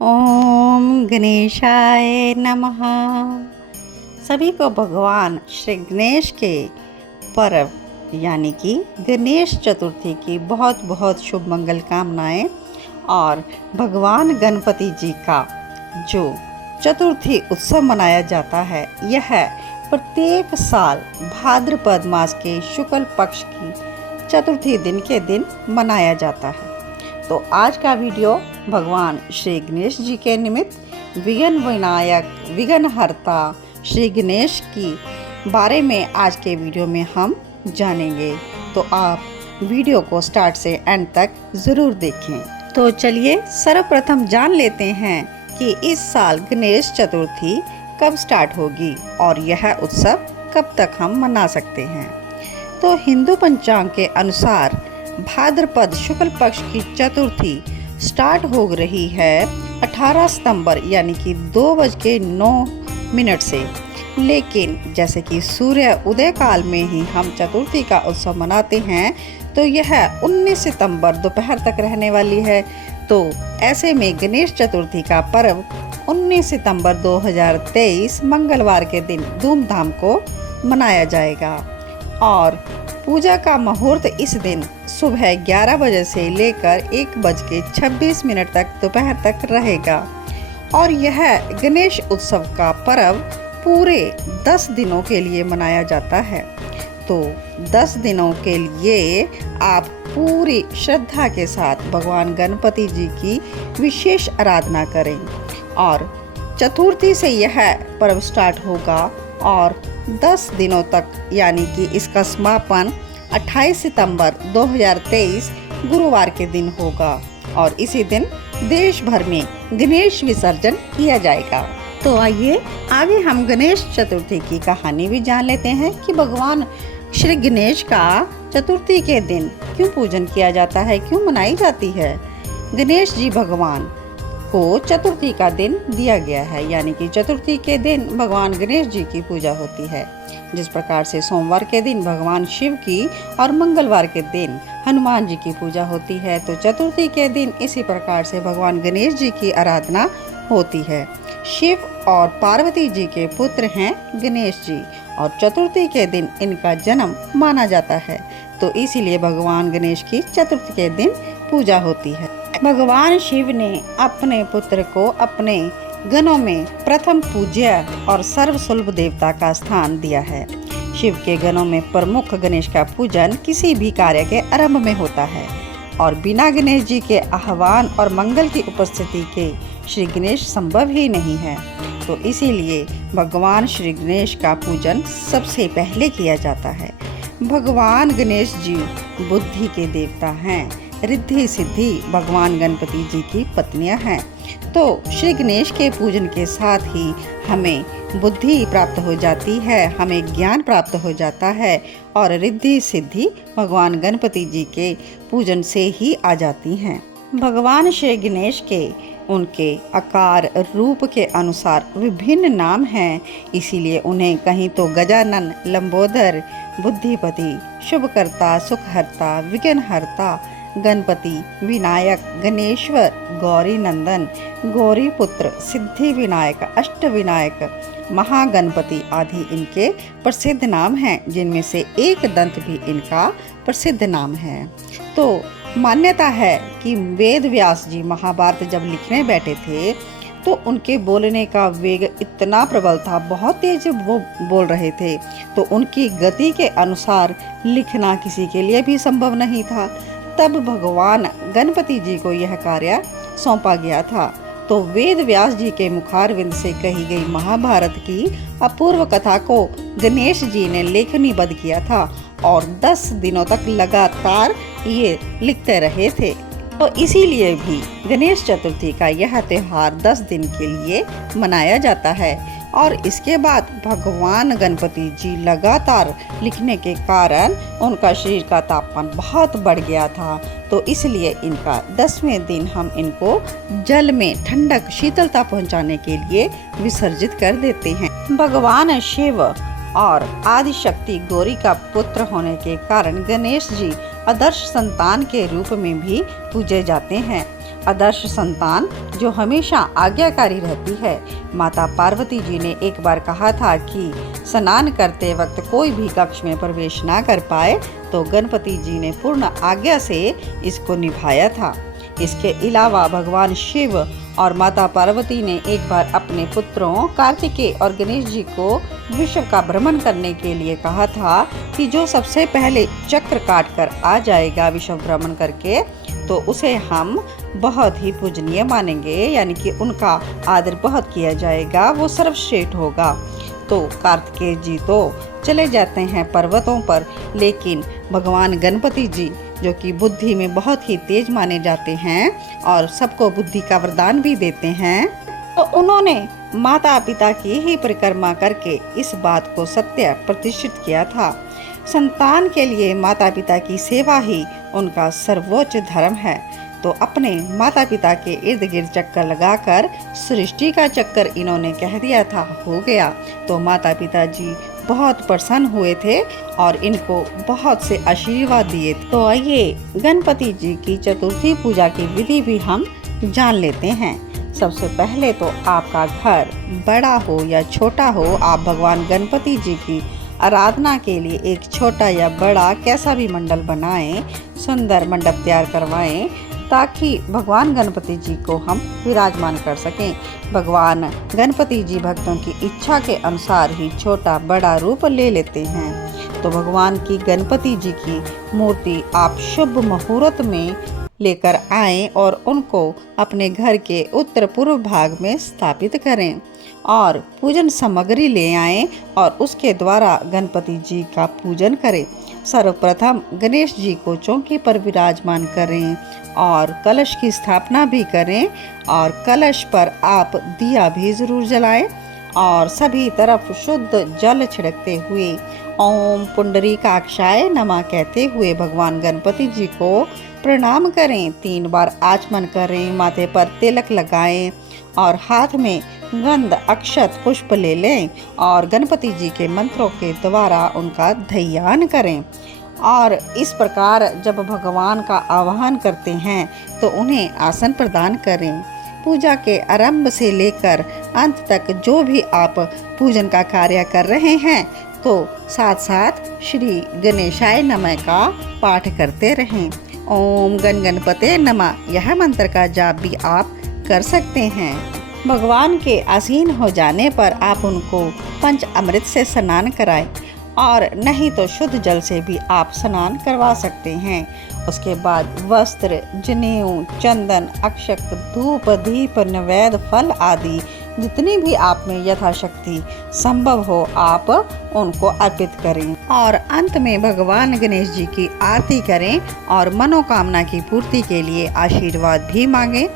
ओम गणेशाय नमः। सभी को भगवान श्री गणेश के पर्व यानी कि गणेश चतुर्थी की बहुत बहुत शुभ मंगल कामनाएं। और भगवान गणपति जी का जो चतुर्थी उत्सव मनाया जाता है, यह प्रत्येक साल भाद्रपद मास के शुक्ल पक्ष की चतुर्थी दिन के दिन मनाया जाता है। तो आज का वीडियो भगवान श्री गणेश जी के निमित्त विघ्न विनायक विघ्नहर्ता श्री गणेश की बारे में आज के वीडियो में हम जानेंगे। तो आप वीडियो को स्टार्ट से एंड तक ज़रूर देखें। तो चलिए सर्वप्रथम जान लेते हैं कि इस साल गणेश चतुर्थी कब स्टार्ट होगी और यह उत्सव कब तक हम मना सकते हैं। तो हिंदू पंचांग के अनुसार भाद्रपद शुक्ल पक्ष की चतुर्थी स्टार्ट हो रही है 18 सितंबर यानी कि 2:09 से। लेकिन जैसे कि सूर्य उदय काल में ही हम चतुर्थी का उत्सव मनाते हैं, तो यह 19 सितंबर दोपहर तक रहने वाली है। तो ऐसे में गणेश चतुर्थी का पर्व 19 सितंबर 2023 मंगलवार के दिन धूमधाम को मनाया जाएगा। और पूजा का मुहूर्त इस दिन सुबह 11 बजे से लेकर 1:26 तक दोपहर तक रहेगा। और यह गणेश उत्सव का पर्व पूरे 10 दिनों के लिए मनाया जाता है। तो 10 दिनों के लिए आप पूरी श्रद्धा के साथ भगवान गणपति जी की विशेष आराधना करें। और चतुर्थी से यह पर्व स्टार्ट होगा और 10 दिनों तक यानी कि इसका समापन 28 सितंबर 2023 गुरुवार के दिन होगा। और इसी दिन देश भर में गणेश विसर्जन किया जाएगा। तो आइए आगे हम गणेश चतुर्थी की कहानी भी जान लेते हैं कि भगवान श्री गणेश का चतुर्थी के दिन क्यों पूजन किया जाता है, क्यों मनाई जाती है। गणेश जी भगवान को चतुर्थी का दिन दिया गया है, यानी कि चतुर्थी के दिन भगवान गणेश जी की पूजा होती है। जिस प्रकार से सोमवार के दिन भगवान शिव की और मंगलवार के दिन हनुमान जी की पूजा होती है, तो चतुर्थी के दिन इसी प्रकार से भगवान गणेश जी की आराधना होती है। शिव और पार्वती जी के पुत्र हैं गणेश जी, और चतुर्थी के दिन इनका जन्म माना जाता है। तो इसीलिए भगवान गणेश की चतुर्थी के दिन पूजा होती है। भगवान शिव ने अपने पुत्र को अपने गणों में प्रथम पूज्य और सर्वसुलभ देवता का स्थान दिया है। शिव के गणों में प्रमुख गणेश का पूजन किसी भी कार्य के आरंभ में होता है, और बिना गणेश जी के आह्वान और मंगल की उपस्थिति के श्री गणेश संभव ही नहीं है। तो इसीलिए भगवान श्री गणेश का पूजन सबसे पहले किया जाता है। भगवान गणेश जी बुद्धि के देवता हैं। रिद्धि सिद्धि भगवान गणपति जी की पत्नियां हैं। तो श्री गणेश के पूजन के साथ ही हमें बुद्धि प्राप्त हो जाती है, हमें ज्ञान प्राप्त हो जाता है, और रिद्धि सिद्धि भगवान गणपति जी के पूजन से ही आ जाती हैं। भगवान श्री गणेश के उनके आकार रूप के अनुसार विभिन्न नाम हैं। इसीलिए उन्हें कहीं तो गजानन, लंबोदर, बुद्धिपति, शुभकर्ता, सुखहर्ता, विघ्नहर्ता, गणपति, विनायक, गणेश्वर, गौरी नंदन, गौरी पुत्र, सिद्धि विनायक, अष्ट विनायक, महागणपति आदि इनके प्रसिद्ध नाम हैं, जिनमें से एक दंत भी इनका प्रसिद्ध नाम है। तो मान्यता है कि वेद व्यास जी महाभारत जब लिखने बैठे थे, तो उनके बोलने का वेग इतना प्रबल था, बहुत तेज वो बोल रहे थे। तो उनकी गति के अनुसार लिखना किसी के लिए भी संभव नहीं था। तब भगवान गणपति जी को यह कार्य सौंपा गया था। तो वेद व्यास जी के मुखारविंद से कही गई महाभारत की अपूर्व कथा को गणेश जी ने लेखनीबद्ध किया था, और 10 दिनों तक लगातार ये लिखते रहे थे। तो इसीलिए भी गणेश चतुर्थी का यह त्योहार 10 दिन के लिए मनाया जाता है। और इसके बाद भगवान गणपति जी लगातार लिखने के कारण उनका शरीर का तापमान बहुत बढ़ गया था। तो इसलिए इनका 10वें दिन हम इनको जल में ठंडक शीतलता पहुंचाने के लिए विसर्जित कर देते हैं। भगवान शिव और आदिशक्ति गौरी का पुत्र होने के कारण गणेश जी आदर्श संतान के रूप में भी पूजे जाते हैं। आदर्श संतान जो हमेशा आज्ञाकारी रहती है। माता पार्वती जी ने एक बार कहा था कि स्नान करते वक्त कोई भी कक्ष में प्रवेश ना कर पाए, तो गणपति जी ने पूर्ण आज्ञा से इसको निभाया था। इसके अलावा भगवान शिव और माता पार्वती ने एक बार अपने पुत्रों कार्तिकेय और गणेश जी को विश्व का भ्रमण करने के लिए कहा था कि जो सबसे पहले चक्र काट कर आ जाएगा विश्व भ्रमण करके, तो उसे हम बहुत ही पूजनीय मानेंगे, यानी कि उनका आदर बहुत किया जाएगा, वो सर्वश्रेष्ठ होगा। तो कार्तिकेय जी तो चले जाते हैं पर्वतों पर, लेकिन भगवान गणपति जी जो कि बुद्धि में बहुत ही तेज माने जाते हैं और सबको बुद्धि का वरदान भी देते हैं, तो उन्होंने माता पिता की ही परिक्रमा करके इस बात को सत्य प्रतिष्ठित किया था। संतान के लिए माता पिता की सेवा ही उनका सर्वोच्च धर्म है। तो अपने माता पिता के इर्द गिर्द चक्कर लगाकर सृष्टि का चक्कर इन्होंने कह दिया था हो गया। तो माता पिता जी बहुत प्रसन्न हुए थे और इनको बहुत से आशीर्वाद दिए। तो आइए गणपति जी की चतुर्थी पूजा की विधि भी हम जान लेते हैं। सबसे पहले तो आपका घर बड़ा हो या छोटा हो, आप भगवान गणपति जी की आराधना के लिए एक छोटा या बड़ा कैसा भी मंडल बनाएं, सुंदर मंडप तैयार करवाएं, ताकि भगवान गणपति जी को हम विराजमान कर सकें। भगवान गणपति जी भक्तों की इच्छा के अनुसार ही छोटा बड़ा रूप ले लेते हैं। तो भगवान की गणपति जी की मूर्ति आप शुभ मुहूर्त में लेकर आएं और उनको अपने घर के उत्तर पूर्व भाग में स्थापित करें और पूजन सामग्री ले आएं और उसके द्वारा गणपति जी का पूजन करें। सर्वप्रथम गणेश जी को चौकी पर विराजमान करें और कलश की स्थापना भी करें और कलश पर आप दिया भी जरूर जलाएं और सभी तरफ शुद्ध जल छिड़कते हुए ओम पुंडरीकाक्षाय नमः कहते हुए भगवान गणपति जी को प्रणाम करें। 3 बार आचमन करें, माथे पर तिलक लगाएं और हाथ में गंध अक्षत पुष्प ले लें और गणपति जी के मंत्रों के द्वारा उनका ध्यान करें। और इस प्रकार जब भगवान का आवाहन करते हैं तो उन्हें आसन प्रदान करें। पूजा के आरंभ से लेकर अंत तक जो भी आप पूजन का कार्य कर रहे हैं, तो साथ साथ श्री गणेशाय नमः का पाठ करते रहें। ओम गण गणपते नमः यह मंत्र का जाप भी आप कर सकते हैं। भगवान के आसीन हो जाने पर आप उनको पंच अमृत से स्नान कराएं और नहीं तो शुद्ध जल से भी आप स्नान करवा सकते हैं। उसके बाद वस्त्र, जनेऊ, चंदन, अक्षत, धूप, दीप, नैवेद्य, फल आदि जितनी भी आप में यथाशक्ति संभव हो आप उनको अर्पित करें और अंत में भगवान गणेश जी की आरती करें और मनोकामना की पूर्ति के लिए आशीर्वाद भी मांगें।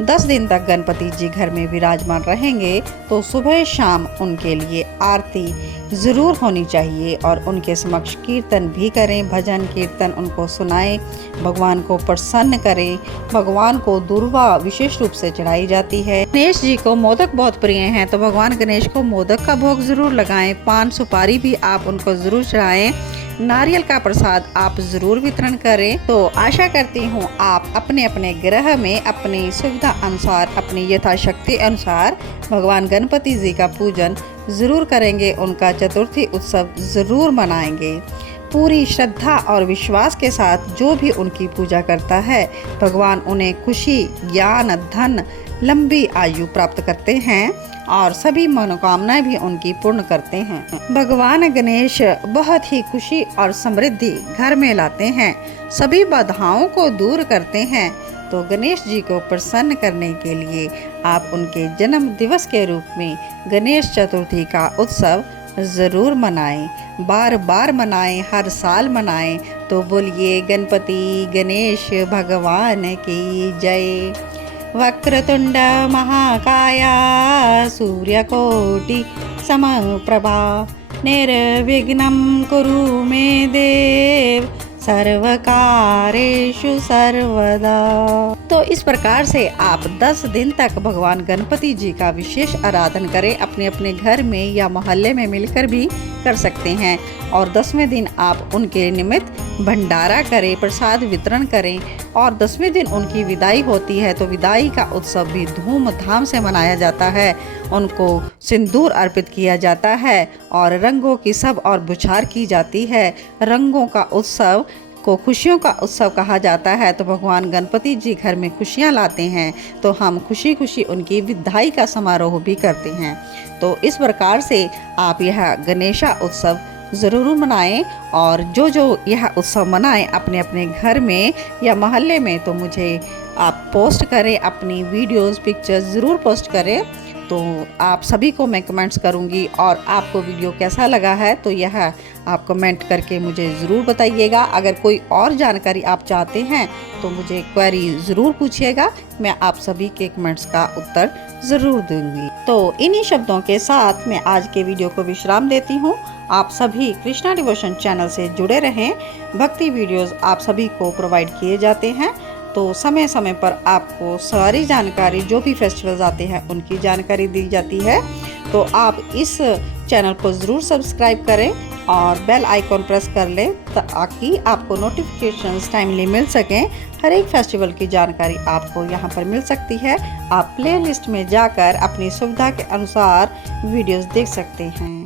10 दिन तक गणपति जी घर में विराजमान रहेंगे, तो सुबह शाम उनके लिए आरती ज़रूर होनी चाहिए और उनके समक्ष कीर्तन भी करें, भजन कीर्तन उनको सुनाएं, भगवान को प्रसन्न करें। भगवान को दूर्वा विशेष रूप से चढ़ाई जाती है। गणेश जी को मोदक बहुत प्रिय हैं, तो भगवान गणेश को मोदक का भोग जरूर लगाएं। पान सुपारी भी आप उनको जरूर चढ़ाएं। नारियल का प्रसाद आप जरूर वितरण करें। तो आशा करती हूँ आप अपने अपने ग्रह में अपनी सुविधा अनुसार, अपनी यथाशक्ति अनुसार भगवान गणपति जी का पूजन जरूर करेंगे, उनका चतुर्थी उत्सव जरूर मनाएंगे। पूरी श्रद्धा और विश्वास के साथ जो भी उनकी पूजा करता है, भगवान उन्हें खुशी, ज्ञान, धन, लंबी आयु प्राप्त करते हैं और सभी मनोकामनाएं भी उनकी पूर्ण करते हैं। भगवान गणेश बहुत ही खुशी और समृद्धि घर में लाते हैं, सभी बाधाओं को दूर करते हैं। तो गणेश जी को प्रसन्न करने के लिए आप उनके जन्म दिवस के रूप में गणेश चतुर्थी का उत्सव ज़रूर मनाएं, बार बार मनाएं, हर साल मनाएं। तो बोलिए गणपति गणेश भगवान की जय। वक्रतुंड महाकाया सूर्यकोटि समप्रभा निर्विघ्नं कुरु मे देव सर्वकारेषु सर्वदा। तो इस प्रकार से आप 10 दिन तक भगवान गणपति जी का विशेष आराधन करें। अपने अपने घर में या मोहल्ले में मिलकर भी कर सकते हैं। और 10वें दिन आप उनके निमित्त भंडारा करें, प्रसाद वितरण करें। और 10वें दिन उनकी विदाई होती है तो विदाई का उत्सव भी धूमधाम से मनाया जाता है। उनको सिंदूर अर्पित किया जाता है और रंगों की सब और बुछार की जाती है। रंगों का उत्सव को खुशियों का उत्सव कहा जाता है। तो भगवान गणपति जी घर में खुशियाँ लाते हैं, तो हम खुशी खुशी उनकी विदाई का समारोह भी करते हैं। तो इस प्रकार से आप यह गणेशा उत्सव ज़रूर मनाएं। और जो यह उत्सव मनाएं अपने अपने घर में या मोहल्ले में, तो मुझे आप पोस्ट करें, अपनी वीडियोस पिक्चर्स ज़रूर पोस्ट करें। तो आप सभी को मैं कमेंट्स करूंगी। और आपको वीडियो कैसा लगा है तो यह आप कमेंट करके मुझे ज़रूर बताइएगा। अगर कोई और जानकारी आप चाहते हैं तो मुझे क्वेरी ज़रूर पूछिएगा, मैं आप सभी के कमेंट्स का उत्तर ज़रूर दूंगी। तो इन्हीं शब्दों के साथ मैं आज के वीडियो को विश्राम देती हूँ। आप सभी कृष्णा डिवोशन चैनल से जुड़े रहें। भक्ति वीडियोस आप सभी को प्रोवाइड किए जाते हैं, तो समय समय पर आपको सारी जानकारी, जो भी फेस्टिवल्स आते हैं उनकी जानकारी दी जाती है। तो आप इस चैनल को ज़रूर सब्सक्राइब करें और बेल आइकॉन प्रेस कर लें, ताकि आपको नोटिफिकेशंस टाइमली मिल सकें। हर एक फेस्टिवल की जानकारी आपको यहाँ पर मिल सकती है। आप प्लेलिस्ट में जाकर अपनी सुविधा के अनुसार वीडियोस देख सकते हैं।